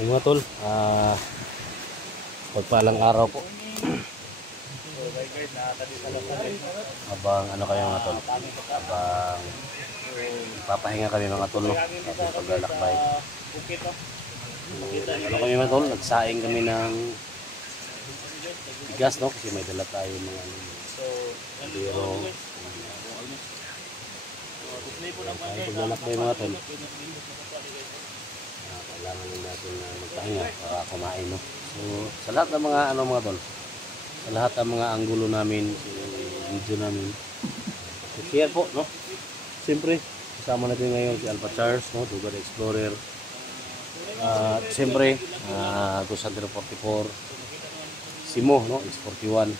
Yung mga tol, pagpalang araw po. Habang ano kayo mga tol, habang papahinga kami mga tol, no? Habang paglalakbay. Ano kami mga tol, nagsaing kami ng bigas, no? Kasi may dala tayo mga ano, biro. Paglalakbay mga tol, kailangan din natin magpahinga para kumain, no? So sa lahat ng mga ano mga tol, sa lahat ng mga anggulo namin, video namin, share po, no? Siyempre kasama natin ngayon si Alpha Charles, no? Dugar Explorer, siyempre Gusandero 44, Simo, no? X41,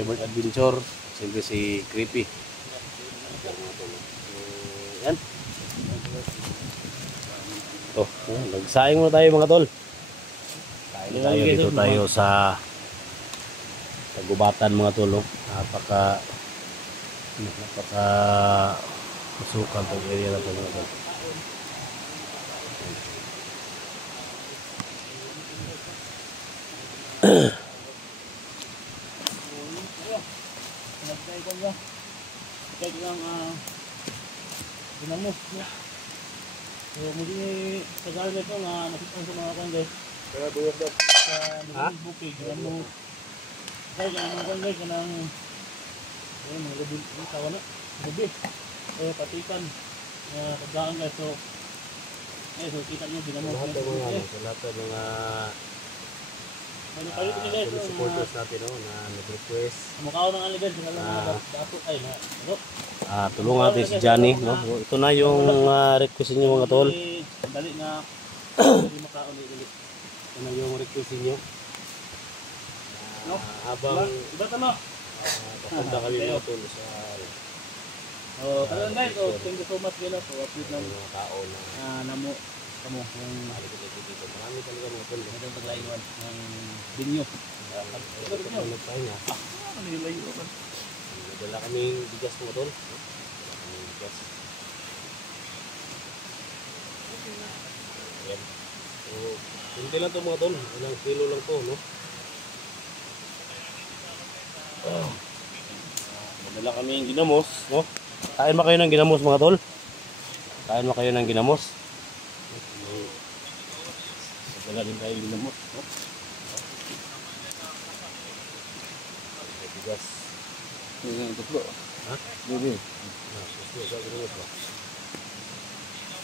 Robert Adventure, siyempre si Creepy. Yan. Ito, nagsaing muna tayo mga tol. Kain tayo dito tayo sa Tagubatan mga tol. Napaka masukan tong area na ito mga tol. Dinamos niya. So muli sa gala nito nga nakita sa mga kan guys. Kaya buwan daw sa bukid dinamos. Kaya mga kan guys kanang mga gabi ang tawa na. Gabi. Patikan pagdaan guys. So kita niyo dinamos Lahat ng mga lahat ng mga supporters natin, no, na nag-request. Mukha ng aligan sa mga dato ay na. Tulungan natin si Johnny, no? Ito na yung request niyo mga tol. Dali na hindi makauli-uli. Ito na yung request niyo. Habang iba tama. papunta kami mga tol sa karon guys, thank you so much gila po update ng mga tao na namo kamo yung dito. Marami talaga mga tol. magandang paglainwan ng binyo. Nagpahinga. Ano yung layo ba? Dala kaming bigas mga tol. Kaming bigas. Ayan. So, hindi lang to mga tol. Ilang kilo lang to, no? Dala kaming ginamos, no? Kain ba kayo ng ginamos mga tol? Kain ba kayo ng ginamos? Dala din tayo ng ginamos, no? Bigas. Yung tuklo. Ha? Bibi. Susu sa ginamos ba?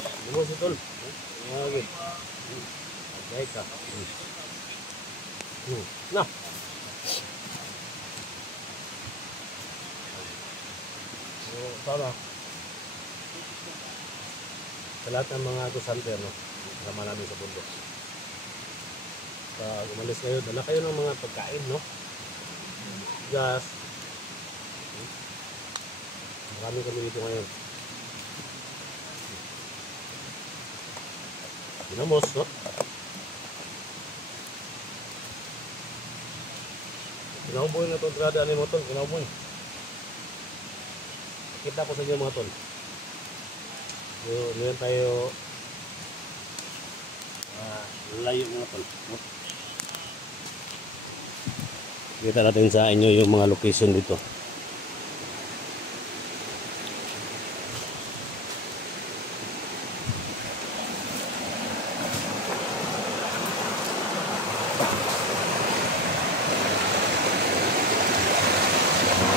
Ginamos tol. Okay. Agay ka. Na. So, para sa lahat ng mga Gusanter, no? Kasama namin sa bundok. Pag umalis kayo, dala kayo ng mga pagkain, no? Gas. Marami kami dito ngayon. Ginamos, no? Kinauboy na itong trada ni Motol. Kinauboy. Kita ko sa inyo mga tol. So, ngayon tayo layo mga tol. Kita natin sa inyo yung mga location dito.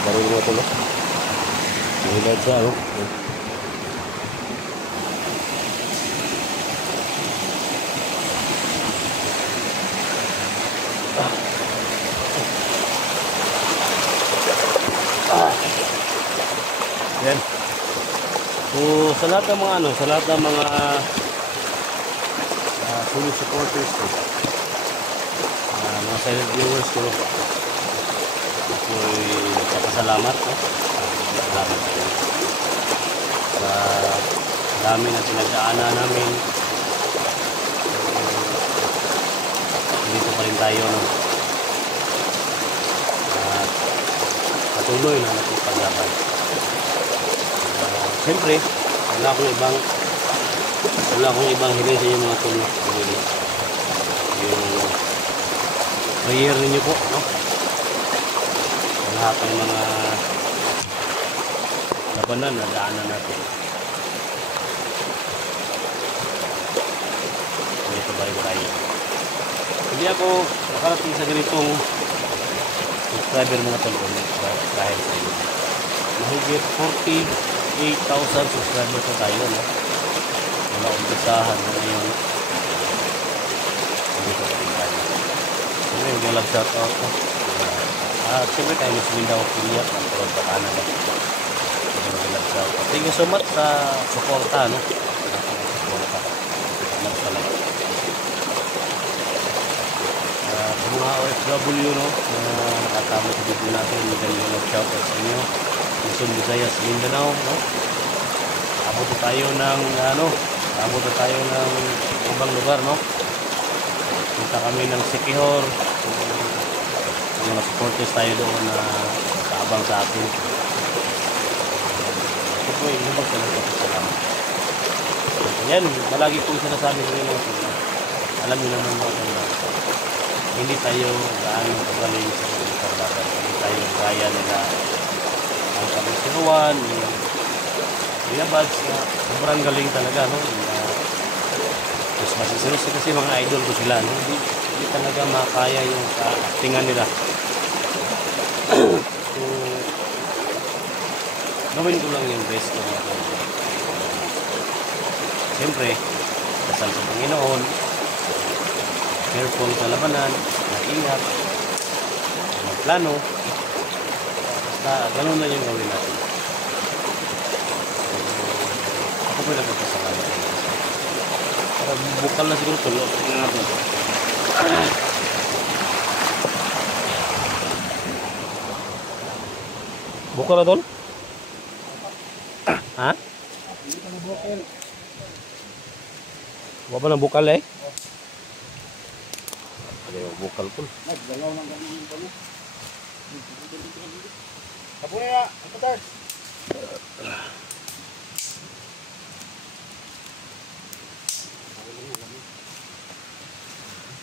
Baru mga tol. Lihat siya, no? Yan. So, sa lahat ng mga sa lahat ng mga solid supporters ko, mga silent viewers ko, ako'y nagpapasalamat, no? Salamat sa inyo. Sa dami na pinagdaanan namin, dito pa rin tayo, no? At patuloy na nakipaglaban. Siyempre, wala akong ibang wala akong ibang hilay sa inyo mga tol. Yung prayer ninyo po, no? Sa lahat ng mga labanan na daanan natin. Dito tayo. Hindi ako nakarating sa ganitong subscriber mga tol dahil sa inyo. Mahigit 48,000 subscribers na tayo, no? Wala umpisahan na ngayon. Dito pa rin tayo. Siyempre, mag-love shoutout, no? Siyempre tayo mas Mindanao Piliyak ng Toronto, Canada. Mag-love shoutout. Thank you so much sa suporta, no? Suporta. Salamat talaga. Sa mga OFW, no? Na nakatama sa video natin, mag-love shoutout sa inyo. Luzon, Visayas, Mindanao, no? Abot tayo ng ibang lugar, no? Punta kami ng Siquijor. Yung mga supporters tayo doon na kaabang sa atin. Ito po yung lumag talaga sa salamat. Yan, malagi kong sinasabi sa inyo. Alam niyo naman mga kanya. Hindi tayo gaano kagaling sa mga karbakan. Hindi tayo gaya nila ang kamisiruan, yung Kuya Bads na sobrang galing talaga, no? Mas masiseryoso kasi mga idol ko sila, no? Hindi talaga makaya yung actingan nila. So, gawin ko lang yung best ko mga tol. Siyempre, dasal sa Panginoon, careful sa labanan, mag-ingat, magplano, basta ganun na yung gawin natin. Ako po nagpapasalamat. Para bukal na siguro tulo. Tingnan natin. Bukal na tol? Ha? Hindi pa na bukil. Wala ba ng bukal eh? Ano yung bukal tol? Naggalaw ng ganun pa mo. Kapo na ya, ito Tars.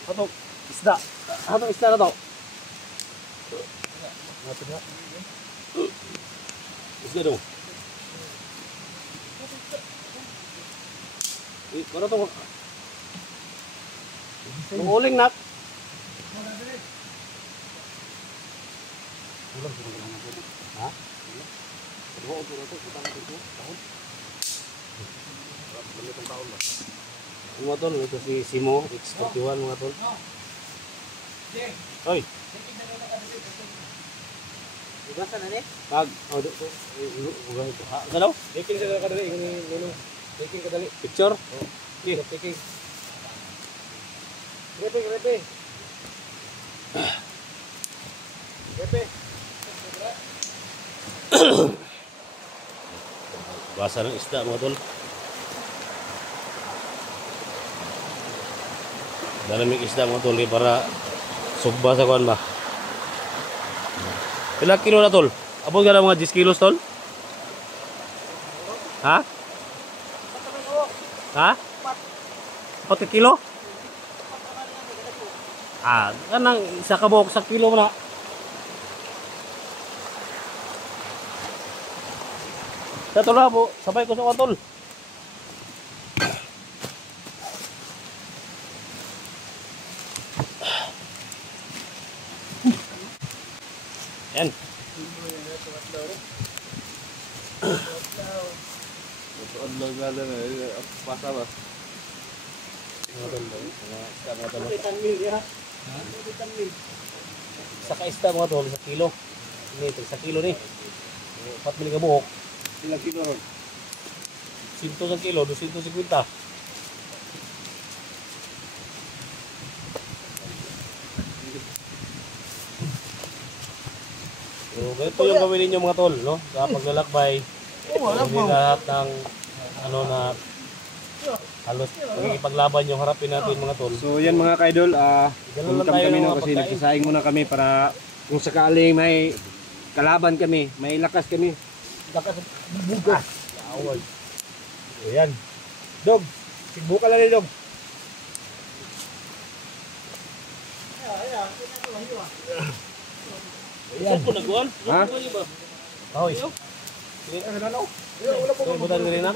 Atong isda. Atong isda na to. Isda dong. Ano to? Uling nak. Ha? Mga tol, ito si Simo, X41 mga tol. Hoy! Ibasa na ni? Pag, sa daw? Taking sa kadali, ini nuno. Taking kadali. Picture? Okay, taking. Repe. Basa ng isda mga tol. Dalamig isda mga tol para sugba sa kuan ba. Pila kilo na tol? Abot ka na mga 10 kilos tol? Ha? Ha? 4 kilo? Kanang isa ka buhok sa kilo mo na. Sa tol ha po, sabay ko sa kuan tol. Yan. Sa kaista mga tol, sa kilo. Ini, sa kilo ni. 4 mili ka buhok. Ilang kilo ron? 100 sa kilo, 250. So, ganito yung gawin ninyo mga tol, no? Sa paglalakbay, hindi lahat ng na halos pagkikipaglaban yung harapin natin mga tol. So yan mga ka-idol, Ganun lang welcome tayo kami ng no mga kasi pagkain. nagsasaing muna kami para kung sakaling may kalaban kami, may lakas kami. Lakas bugas. Awal. So yan. Dog. Buka lang nilog. Ayan. Saan po nagkuhan? Ha? Saan po ba? Hoy. Kaya butan ka rin na?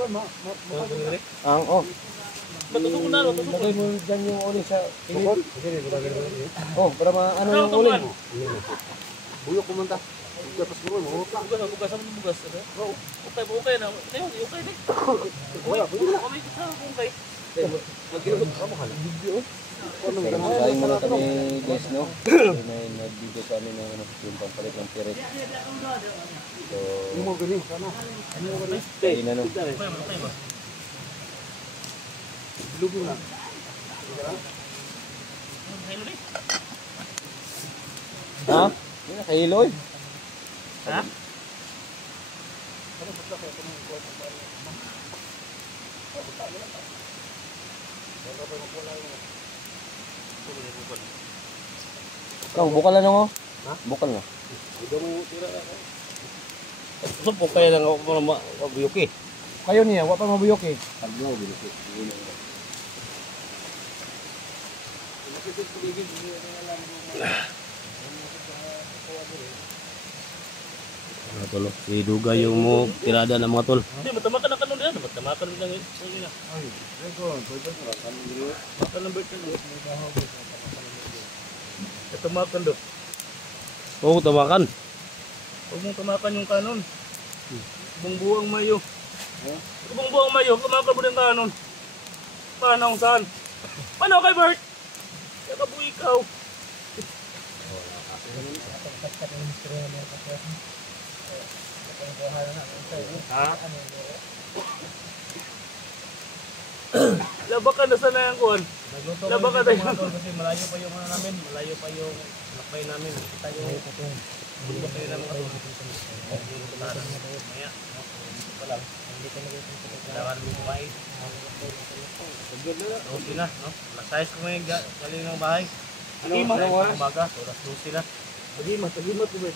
Ang oh. Ba't ito ko na? Lagay mo dyan yung uling sa kilid. Oh, para maano yung uling. Buyok pumunta. Tapos mo mo. Bugas, bugas. Ano bugas? Okay, okay na. Ayun, okay na. Uy, kami sa okay. Kain muna kami guys, no? May nagbigay sa amin ng yung pampalit ng pirit. So, kain na no. Ha? Nakahiloy. Ha? Kang bukal na no? Ha? Bukal na. Gusto po kaya lang ako mabuyok eh. Kayo niya, wa pa mabuyok eh. Ano tol? Si Duga yung mo tirada ng mga tol. Hindi, matamakan na kanon yan. Matamakan lang yun. Makan ng bird na. Tamakan do. Oo, tawakan. Huwag mong tamakan yung kanon. Bungbuang mayo. Bungbuang mayo, tamakan mo ng kanon. Paano saan? Paano kay Bert? Kakabu ikaw. Ha? Laba ka na sana yung kuhan. Laba ka na yung kasi malayo pa yung ano namin. Malayo pa yung lakbay namin. Kita yung bundok kayo namin kasi. Yung tutaran. Maya. Ito pa lang. Kailangan mo kumain. Okay na, no? Alas 6 kumain galing ng bahay. Anong oras? Umaga, oras 12 na. Tagimat ko ba?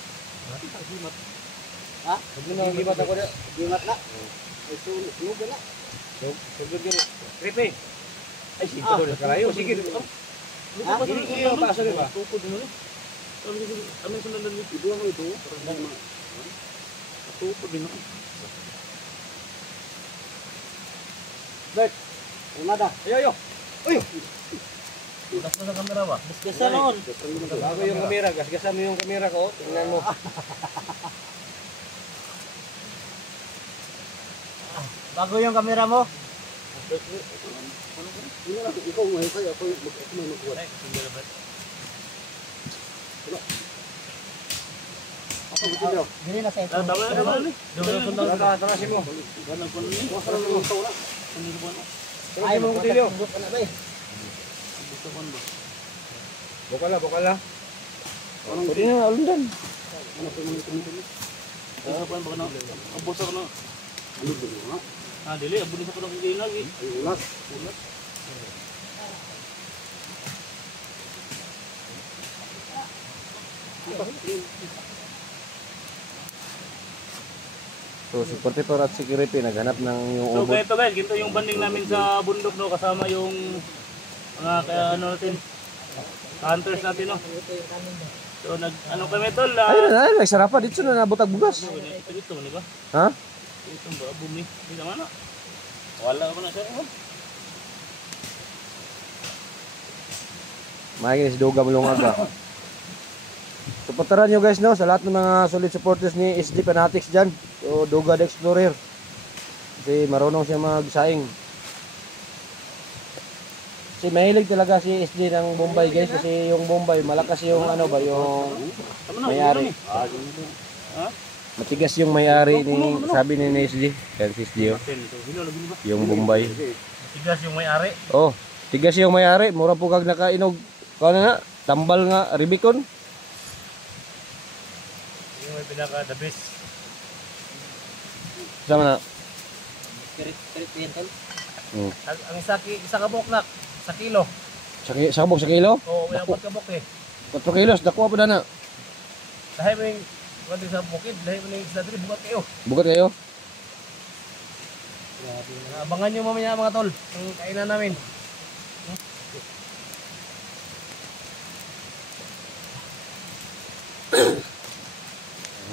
Tagimat. Ha? Huwag mo na gimat ako na. Gimat na. Ay, sunog na. Sugod yun. Creepy. Ay, sige ko na karayo. Sige. Ha? Hindi ko pa asa ba? Tukod mo ni. Kami sundan ng ito mo ito. Tukod din ako. Bert. Umada. Ayo. Uy. Gas na sa kamera ba? Gasgasan noon. Bago yung kamera, gasgasan mo yung kamera ko. Tingnan mo. Bago yung kamera mo. Ikaw ngayon kayo ako may magkuha. Ay, sige na ba? Ako gusto niyo. Dili na sa ito. Tama na. Tara si mo. Ganang ko ni. Wala na yung tawa. Ano ba na? Ay mo kutilyo. Gusto ko ba? Bukala. Pwede na alundan. Ano pa yung mga Ano pa ba na? Abos ako na. ano ba yun? Ah, dili, abos ako na kung lagi. Ay, ulas. So si Protector at Security naghanap ng yung So ubod. ito guys, ginto yung banding namin sa bundok no, kasama yung mga kaya ano natin, hunters natin no. So nag ano kami tol, Ayun na, nagsarapa dito na nabutag bugas. ito di ba? Ha? Ito ba bumi? Di naman na. Wala ko na siya. Makikita si Duga Malungaga. Supportaran nyo guys no, sa lahat ng mga solid supporters ni SD Fanatics dyan. So Duga the Explorer. Kasi marunong siya magsaing. Kasi mahilig talaga si SD ng Bombay guys. Kasi yung Bombay, malakas yung ano ba, yung may-ari. Ha? Matigas yung may-ari ni, sabi ni SD. Yan si SD oh. Yung Bombay. Tigas yung may-ari. Oh, tigas yung may-ari. Mura po kag nakainog. Kano na, tambal nga, Rubicon. Yung may pinaka the best. Sama na. Kirit yan tol. Hmm. Ang isa kabok na sa kilo. Sa kabog sa kilo? Oo, may apat kabok eh. 4 kilos, dako pa na. Dahil mo yung wala sa bukid, dahil mo yung isla dito bukat kayo. Bugat kayo? Abangan nyo mamaya mga tol, ang kainan namin.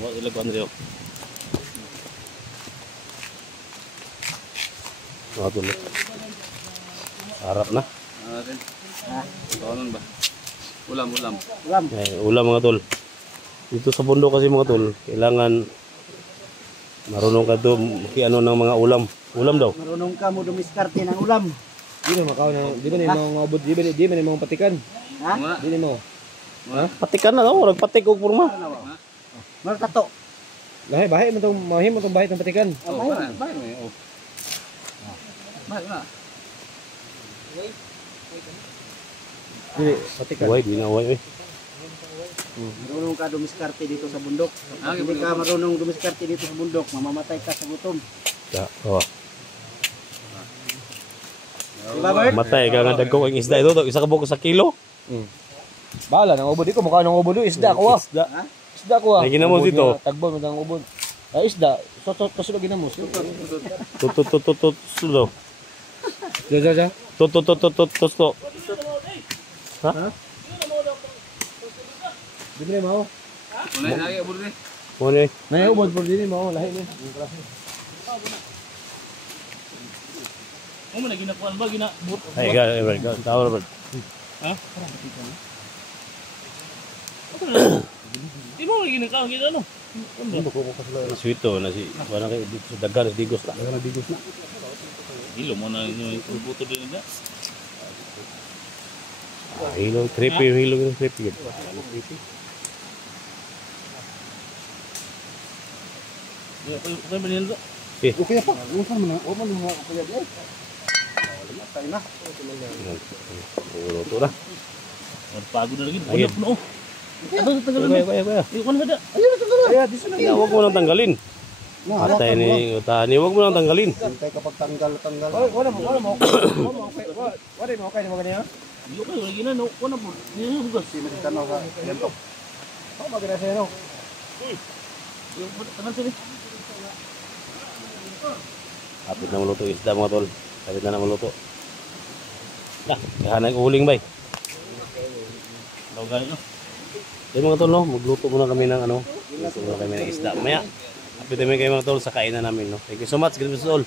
Huwag ilag ko Andreo. Mga tol. Sarap na. Ano ba? Ulam. Ulam mga tol. Dito sa bundok kasi mga tol, kailangan marunong ka doon ano ng mga ulam. Ulam daw. Marunong ka mo dumiskarte ng ulam. Di na makaw na, di ba ni mga ubod, di ba ni mga patikan? Ha? Di ni mo. Patikan na daw, nagpatik og porma. Markato. Bahay mo tong bahay ng patikan. Bahay mo. Dili, patikan. Uy, di na uy. Marunong ka dumiskarte dito sa bundok. Kapag hindi ka marunong dumiskarte dito sa bundok, mamamatay ka sa gutom. Ya, oh. Diba, Bert? Matay ka nga dagko ang isda ito, isa ka buko sa kilo. Bahala nang ubod ko, mukha nang ubod isda ko. Isda. Ha? Isda ko. May ginamos dito. Tagbo mo nang ubod. Ay isda, kasulog ginamos. Tut sulo. Ja. Tut. Ha? Dili mo. Mo ni. Nay ubod por dili mo, lahi ni. Mo lagi na kuan ba gina but. Ay, ga, tawar ba. Ha? Di mo lagi na kaon gina no. Sweeto na si wala kay dito sa dagan digos na. Dilo mo na yung buto din na. Hilo creepy. Ya, okay ba niyan to? Okay pa. Usan mo na, o man mo ako ya dai. Matay na. Ulo na. Magpagod na lagi. Ayun. No. Ano sa tanggalan? Kaya. Iko na da. Kaya di sana. Huwag mo nang tanggalin. Patay ni utani, huwag mo nang tanggalin. Hintay kapag tanggal. Wala mo. Wala mo okay mo ganyan. Yo kayo lagi na no. Kuno po. Ni bugas. Tanaw ka. Yan to. Oh, maganda sa no. Yo tanan sini. Kapit na maluto isda mga tol. Kapit na maluto. Kahanay ko huling bay. Daw gani no. Then mga tol no, magluto muna kami ng ano. Magluto muna kami ng isda. Maya, kapit namin kayo mga tol sa kainan namin no. Thank you so much. God bless all.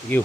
Thank you.